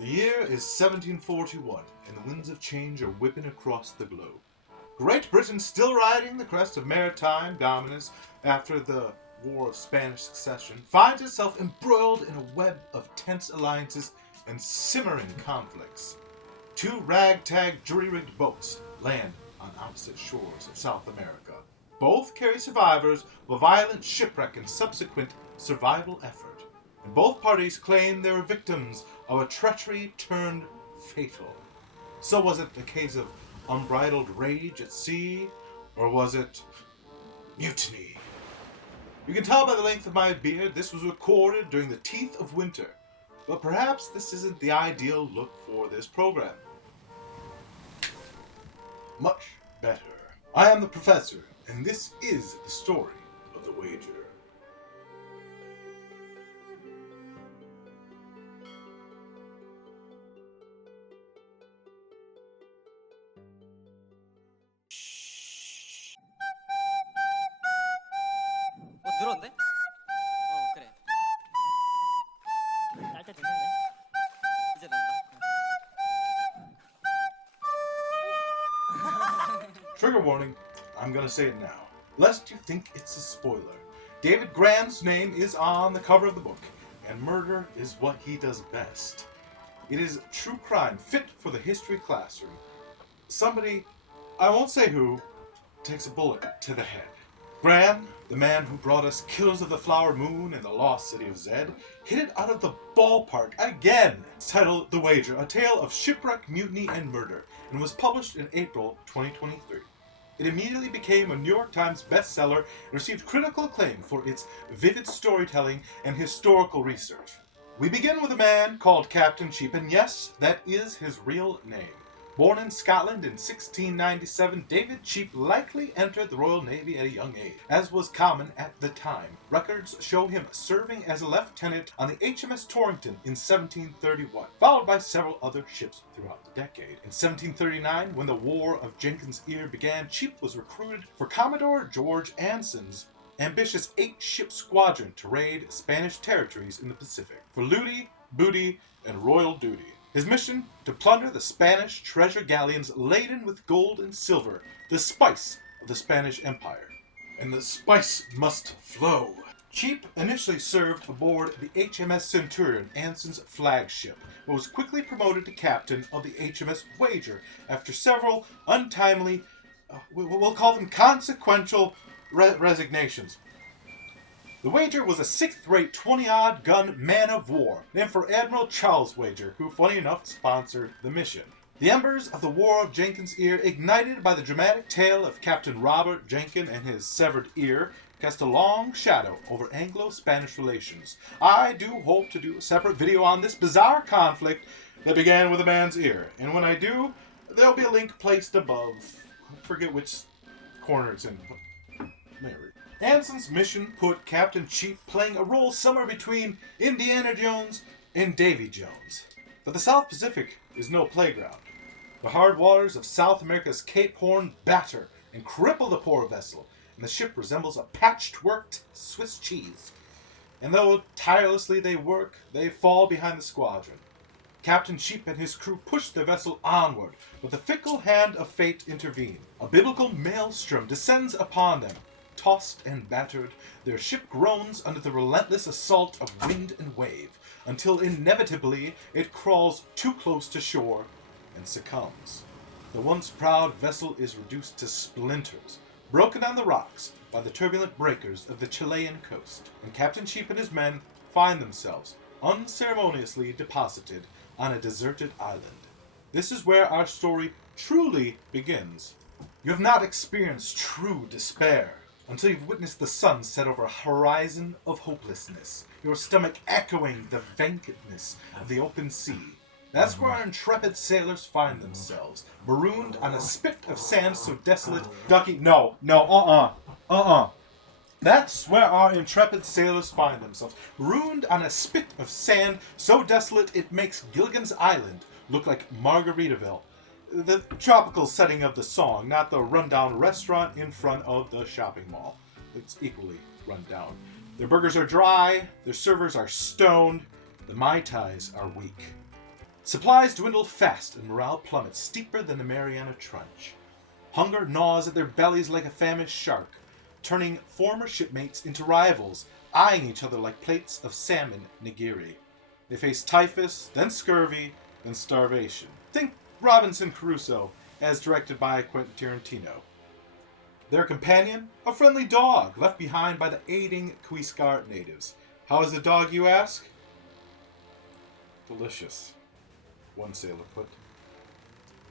The year is 1741, and the winds of change are whipping across the globe. Great Britain, still riding the crest of maritime dominance after the War of Spanish Succession, finds itself embroiled in a web of tense alliances and simmering conflicts. Two ragtag, jury-rigged boats land on opposite shores of South America. Both carry survivors of a violent shipwreck and subsequent survival effort, and both parties claim they were victims of a treachery turned fatal. So was it a case of unbridled rage at sea, or was it mutiny? You can tell by the length of my beard this was recorded during the teeth of winter, but perhaps this isn't the ideal look for this program. Much better. I am the Professor, and this is the story of the wager. 늘었네? 그래. 날 때 됐는데. 이제 난다. Trigger warning, I'm gonna say it now, lest you think it's a spoiler. David Grann's name is on the cover of the book, and murder is what he does best. It is true crime fit for the history classroom. Somebody, I won't say who, takes a bullet to the head. Grann, the man who brought us Killers of the Flower Moon and the Lost City of Zed, hit it out of the ballpark again. It's titled The Wager, A Tale of Shipwreck, Mutiny and Murder, and was published in April 2023. It immediately became a New York Times bestseller and received critical acclaim for its vivid storytelling and historical research. We begin with a man called Captain Cheap, and yes, that is his real name. Born in Scotland in 1697, David Cheap likely entered the Royal Navy at a young age, as was common at the time. Records show him serving as a lieutenant on the HMS Torrington in 1731, followed by several other ships throughout the decade. In 1739, when the War of Jenkins' Ear began, Cheap was recruited for Commodore George Anson's ambitious 8-ship squadron to raid Spanish territories in the Pacific for looty, booty, and royal duty. His mission? To plunder the Spanish treasure galleons laden with gold and silver, the spice of the Spanish Empire. And the spice must flow. Cheap initially served aboard the HMS Centurion, Anson's flagship, but was quickly promoted to captain of the HMS Wager after several untimely, we'll call them consequential resignations. The Wager was a 6th-rate 20-odd gun man-of-war named for Admiral Charles Wager, who, funny enough, sponsored the mission. The embers of the War of Jenkins' Ear, ignited by the dramatic tale of Captain Robert Jenkin and his severed ear, cast a long shadow over Anglo-Spanish relations. I do hope to do a separate video on this bizarre conflict that began with a man's ear, and when I do, there'll be a link placed above. I forget which corner it's in. Anson's mission put Captain Cheap playing a role somewhere between Indiana Jones and Davy Jones. But the South Pacific is no playground. The hard waters of South America's Cape Horn batter and cripple the poor vessel, and the ship resembles a patchworked Swiss cheese. And though tirelessly they work, they fall behind the squadron. Captain Cheap and his crew push their vessel onward, but the fickle hand of fate intervenes. A biblical maelstrom descends upon them. Tossed and battered, their ship groans under the relentless assault of wind and wave, until inevitably it crawls too close to shore and succumbs. The once proud vessel is reduced to splinters, broken on the rocks by the turbulent breakers of the Chilean coast, and Captain Cheap and his men find themselves unceremoniously deposited on a deserted island. This is where our story truly begins. You have not experienced true despair until you've witnessed the sun set over a horizon of hopelessness, your stomach echoing the vacantness of the open sea. That's where our intrepid sailors find themselves, marooned on a spit of sand so desolate. That's where our intrepid sailors find themselves, marooned on a spit of sand so desolate it makes Gilligan's Island look like Margaritaville. The tropical setting of the song, not the rundown restaurant in front of the shopping mall. It's equally rundown. Their burgers are dry, their servers are stoned, the Mai Tais are weak. Supplies dwindle fast and morale plummets steeper than the Mariana Trench. Hunger gnaws at their bellies like a famished shark, turning former shipmates into rivals, eyeing each other like plates of salmon nigiri. They face typhus, then scurvy, then starvation. Think Robinson Crusoe, as directed by Quentin Tarantino. Their companion, a friendly dog left behind by the aiding Quiscar natives. How is the dog, you ask? Delicious, one sailor put.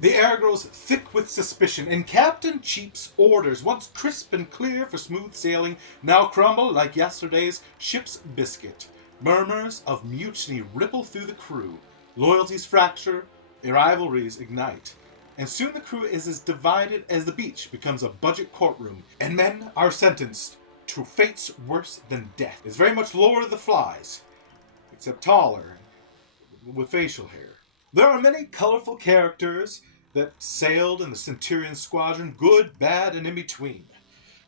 The air grows thick with suspicion, and Captain Cheap's orders, once crisp and clear for smooth sailing, now crumble like yesterday's ship's biscuit. Murmurs of mutiny ripple through the crew. Loyalties fracture, rivalries ignite. And soon the crew is as divided as the beach becomes a budget courtroom, and men are sentenced to fates worse than death. It's very much Lord of the Flies, except taller, with facial hair. There are many colorful characters that sailed in the Centurion Squadron, good, bad, and in between.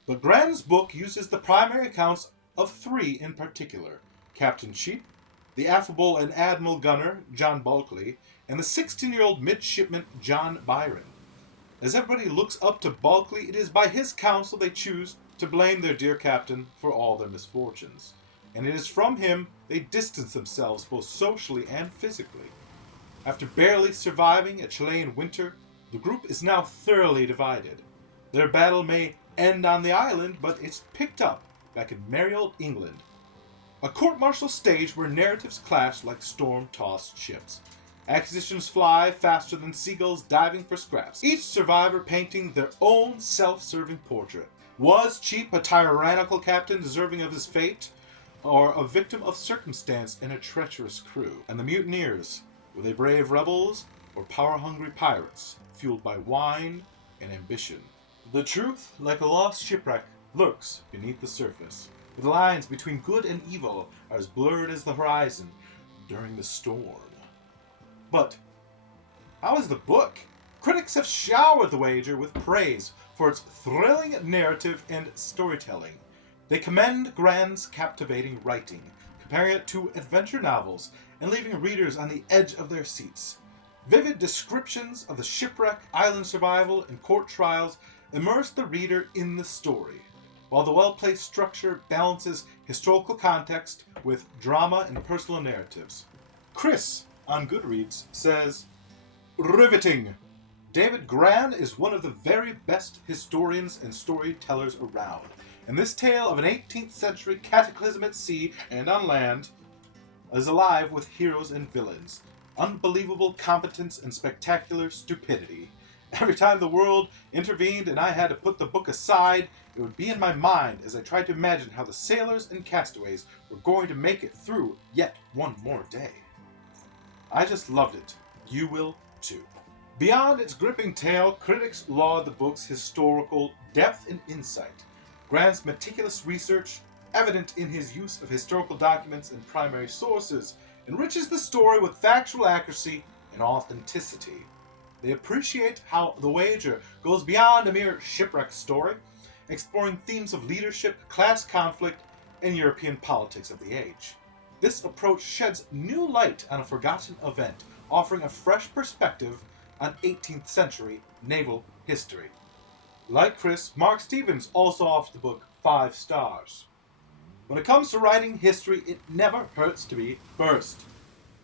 But Grann's book uses the primary accounts of three in particular: Captain Cheap, the affable and admiral gunner, John Bulkley, and the 16-year-old midshipman, John Byron. As everybody looks up to Bulkley, it is by his counsel they choose to blame their dear captain for all their misfortunes. And it is from him they distance themselves both socially and physically. After barely surviving a Chilean winter, the group is now thoroughly divided. Their battle may end on the island, but it's picked up back in merry old England. A court-martial stage where narratives clash like storm-tossed ships. Accusations fly faster than seagulls diving for scraps, each survivor painting their own self-serving portrait. Was Cheap a tyrannical captain deserving of his fate, or a victim of circumstance and a treacherous crew? And the mutineers, were they brave rebels or power-hungry pirates, fueled by wine and ambition? The truth, like a lost shipwreck, lurks beneath the surface. The lines between good and evil are as blurred as the horizon during the storm. But how is the book? Critics have showered The Wager with praise for its thrilling narrative and storytelling. They commend Grann's captivating writing, comparing it to adventure novels and leaving readers on the edge of their seats. Vivid descriptions of the shipwreck, island survival, and court trials immerse the reader in the story, while the well-placed structure balances historical context with drama and personal narratives. Chris, on Goodreads, says, "Riveting! David Grann is one of the very best historians and storytellers around, and this tale of an 18th century cataclysm at sea and on land is alive with heroes and villains, unbelievable competence and spectacular stupidity. Every time the world intervened and I had to put the book aside, it would be in my mind as I tried to imagine how the sailors and castaways were going to make it through yet one more day." I just loved it. You will too. Beyond its gripping tale, critics laud the book's historical depth and insight. Grann's meticulous research, evident in his use of historical documents and primary sources, enriches the story with factual accuracy and authenticity. They appreciate how The Wager goes beyond a mere shipwreck story, exploring themes of leadership, class conflict, and European politics of the age. This approach sheds new light on a forgotten event, offering a fresh perspective on 18th century naval history. Like Chris, Mark Stevens also offered the book 5 stars. When it comes to writing history, it never hurts to be first.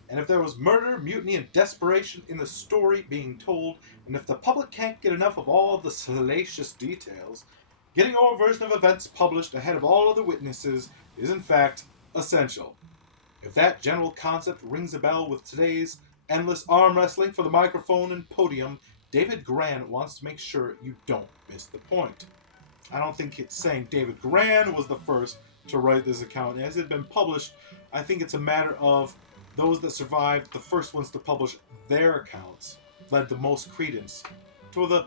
And if there was murder, mutiny, and desperation in the story being told, and if the public can't get enough of all the salacious details, getting our version of events published ahead of all other witnesses is in fact essential. If that general concept rings a bell with today's endless arm wrestling for the microphone and podium, David Grann wants to make sure you don't miss the point. I don't think it's saying David Grann was the first to write this account. As it had been published, I think it's a matter of those that survived, the first ones to publish their accounts, led the most credence to the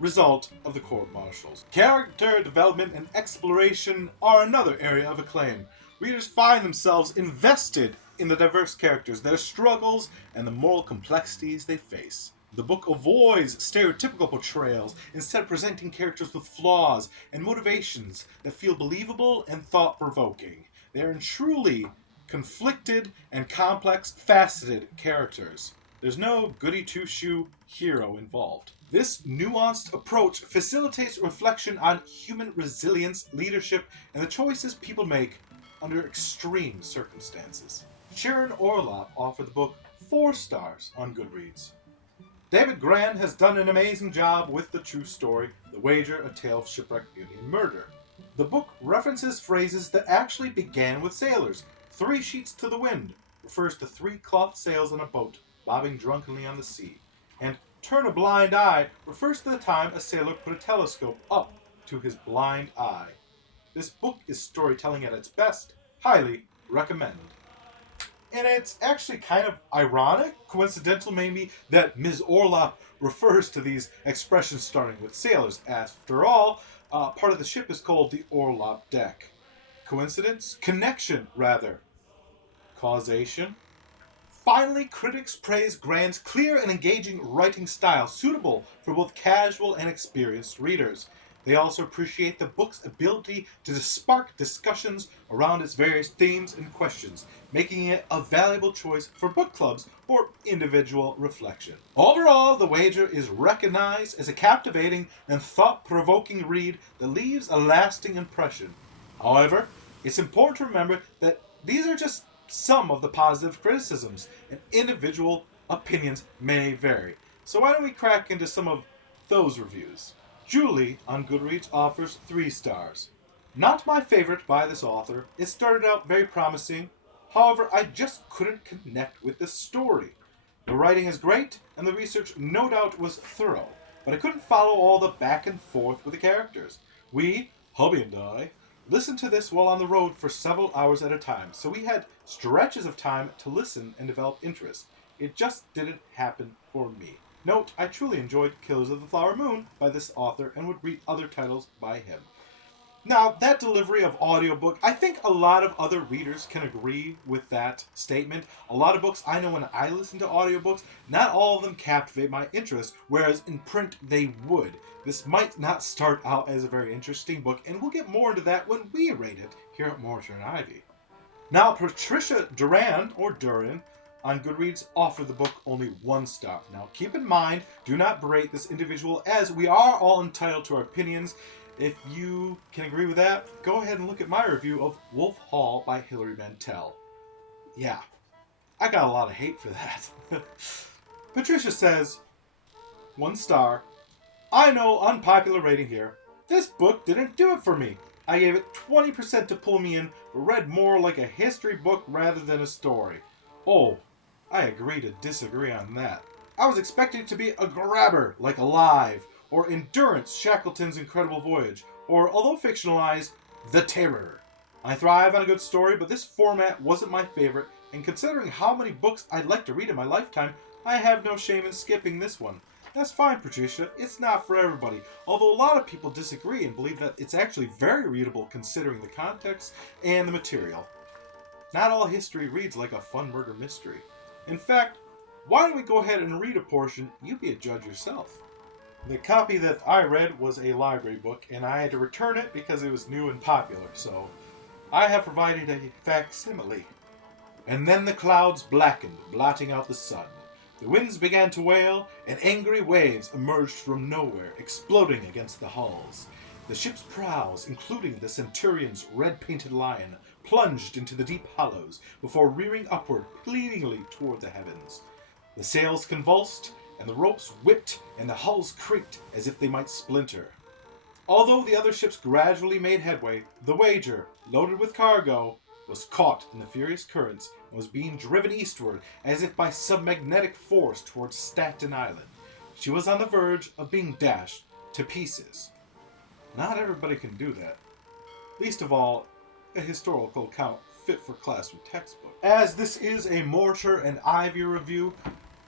result of the court-martials. Character development and exploration are another area of acclaim. Readers find themselves invested in the diverse characters, their struggles, and the moral complexities they face. The book avoids stereotypical portrayals, instead presenting characters with flaws and motivations that feel believable and thought-provoking. They are truly conflicted and complex, faceted characters. There's no goody two-shoe hero involved. This nuanced approach facilitates reflection on human resilience, leadership, and the choices people make under extreme circumstances. Sharon Orlop offered the book 4 stars on Goodreads. David Grann has done an amazing job with the true story, The Wager, A Tale of Shipwreck, Mutiny and Murder. The book references phrases that actually began with sailors. 3 sheets to the wind refers to 3 cloth sails on a boat bobbing drunkenly on the sea. And turn a blind eye refers to the time a sailor put a telescope up to his blind eye. This book is storytelling at its best. Highly recommend. And it's actually kind of ironic, coincidental maybe, that Ms. Orlop refers to these expressions starting with sailors. After all, part of the ship is called the Orlop deck. Coincidence? Connection, rather. Causation? Finally, critics praise Grann's clear and engaging writing style, suitable for both casual and experienced readers. They also appreciate the book's ability to spark discussions around its various themes and questions, making it a valuable choice for book clubs or individual reflection. Overall, The Wager is recognized as a captivating and thought-provoking read that leaves a lasting impression. However, it's important to remember that these are just some of the positive criticisms, and individual opinions may vary. So why don't we crack into some of those reviews? Julie on Goodreads offers 3 stars. Not my favorite by this author. It started out very promising. However, I just couldn't connect with the story. The writing is great, and the research no doubt was thorough, but I couldn't follow all the back and forth with the characters. We, hubby and I, listened to this while on the road for several hours at a time, so we had stretches of time to listen and develop interest. It just didn't happen for me. Note, I truly enjoyed Killers of the Flower Moon by this author and would read other titles by him. Now, that delivery of audiobook, I think a lot of other readers can agree with that statement. A lot of books I know when I listen to audiobooks, not all of them captivate my interest, whereas in print they would. This might not start out as a very interesting book, and we'll get more into that when we rate it here at Mortar and Ivy. Now, Patricia Duran, or Duran, on Goodreads offered the book only 1 star. Now, keep in mind, do not berate this individual, as we are all entitled to our opinions. If you can agree with that, go ahead and look at my review of Wolf Hall by Hilary Mantel. Yeah, I got a lot of hate for that. Patricia says, 1 star. I know, unpopular rating here. This book didn't do it for me. I gave it 20% to pull me in, but read more like a history book rather than a story. Oh, I agree to disagree on that. I was expecting it to be a grabber like Alive, or Endurance, Shackleton's Incredible Voyage, or, although fictionalized, The Terror. I thrive on a good story, but this format wasn't my favorite, and considering how many books I'd like to read in my lifetime, I have no shame in skipping this one. That's fine, Patricia. It's not for everybody, although a lot of people disagree and believe that it's actually very readable considering the context and the material. Not all history reads like a fun murder mystery. In fact, why don't we go ahead and read a portion? You be a judge yourself. The copy that I read was a library book, and I had to return it because it was new and popular, so I have provided a facsimile. And then the clouds blackened, blotting out the sun. The winds began to wail, and angry waves emerged from nowhere, exploding against the hulls. The ship's prows, including the Centurion's red-painted lion, plunged into the deep hollows before rearing upward pleadingly toward the heavens. The sails convulsed, and the ropes whipped, and the hulls creaked as if they might splinter. Although the other ships gradually made headway, the Wager, loaded with cargo, was caught in the furious currents and was being driven eastward as if by some magnetic force towards Staten Island. She was on the verge of being dashed to pieces. Not everybody can do that. Least of all, a historical account fit for classroom textbook. As this is a Mortar and Ivy review,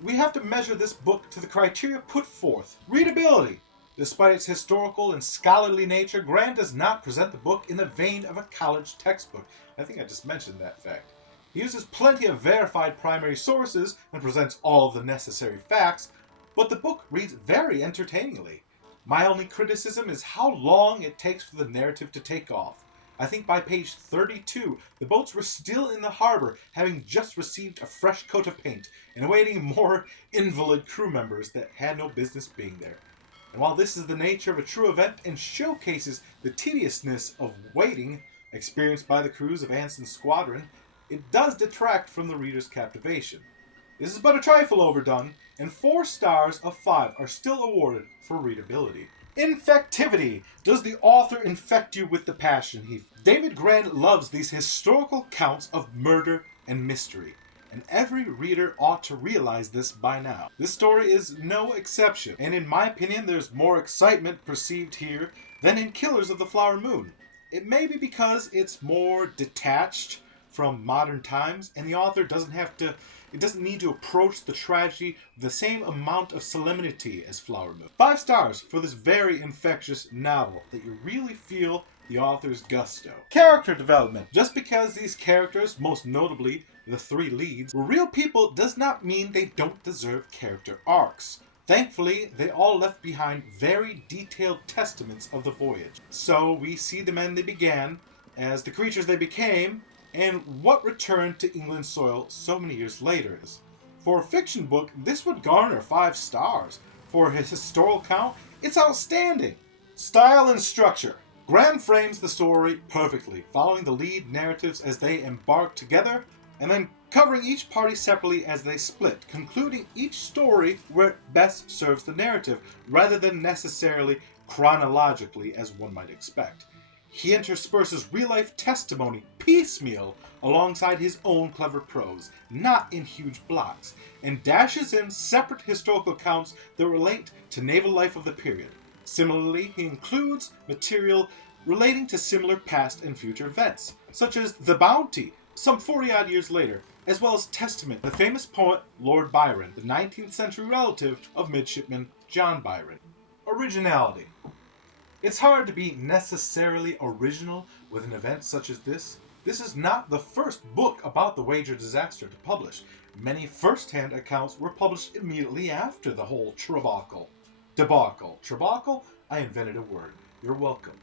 we have to measure this book to the criteria put forth. Readability. Despite its historical and scholarly nature, Grann does not present the book in the vein of a college textbook. I think I just mentioned that fact. He uses plenty of verified primary sources and presents all of the necessary facts, but the book reads very entertainingly. My only criticism is how long it takes for the narrative to take off. I think by page 32, the boats were still in the harbor, having just received a fresh coat of paint and awaiting more invalid crew members that had no business being there. And while this is the nature of a true event and showcases the tediousness of waiting experienced by the crews of Anson's squadron, it does detract from the reader's captivation. This is but a trifle overdone, and 4 stars of 5 are still awarded for readability. Infectivity. Does the author infect you with the passion? David Grann loves these historical accounts of murder and mystery, and every reader ought to realize this by now. This story is no exception, and in my opinion there's more excitement perceived here than in Killers of the Flower Moon. It may be because it's more detached from modern times, and the author doesn't need to approach the tragedy with the same amount of solemnity as Flower Moon. 5 stars for this very infectious novel that you really feel the author's gusto. Character development. Just because these characters, most notably the 3 leads, were real people does not mean they don't deserve character arcs. Thankfully, they all left behind very detailed testaments of the voyage. So we see the men they began, as the creatures they became, and what returned to England's soil so many years later. For a fiction book, this would garner 5 stars. For his historical account, it's outstanding. Style and structure. Grann frames the story perfectly, following the lead narratives as they embark together, and then covering each party separately as they split, concluding each story where it best serves the narrative, rather than necessarily chronologically as one might expect. He intersperses real-life testimony piecemeal alongside his own clever prose, not in huge blocks, and dashes in separate historical accounts that relate to naval life of the period. Similarly, he includes material relating to similar past and future events, such as The Bounty, some 40-odd years later, as well as Testament, the famous poet Lord Byron, the 19th century relative of midshipman John Byron. Originality. It's hard to be necessarily original with an event such as this. This is not the first book about the Wager disaster to publish. Many first-hand accounts were published immediately after the whole debacle. I invented a word. You're welcome.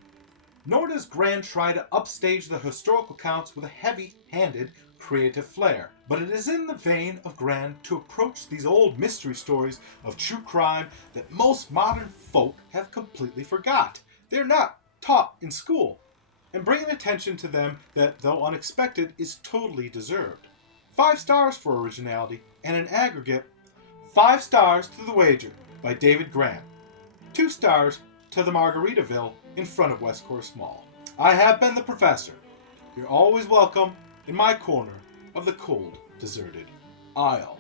Nor does Grann try to upstage the historical accounts with a heavy-handed creative flair. But it is in the vein of Grann to approach these old mystery stories of true crime that most modern folk have completely forgot. They're not taught in school, and bringing attention to them that, though unexpected, is totally deserved. 5 stars for originality, and an aggregate 5 stars to The Wager by David Grann. 2 stars to the Margaritaville in front of West Course Mall. I have been the Professor. You're always welcome in my corner of the cold, deserted aisle.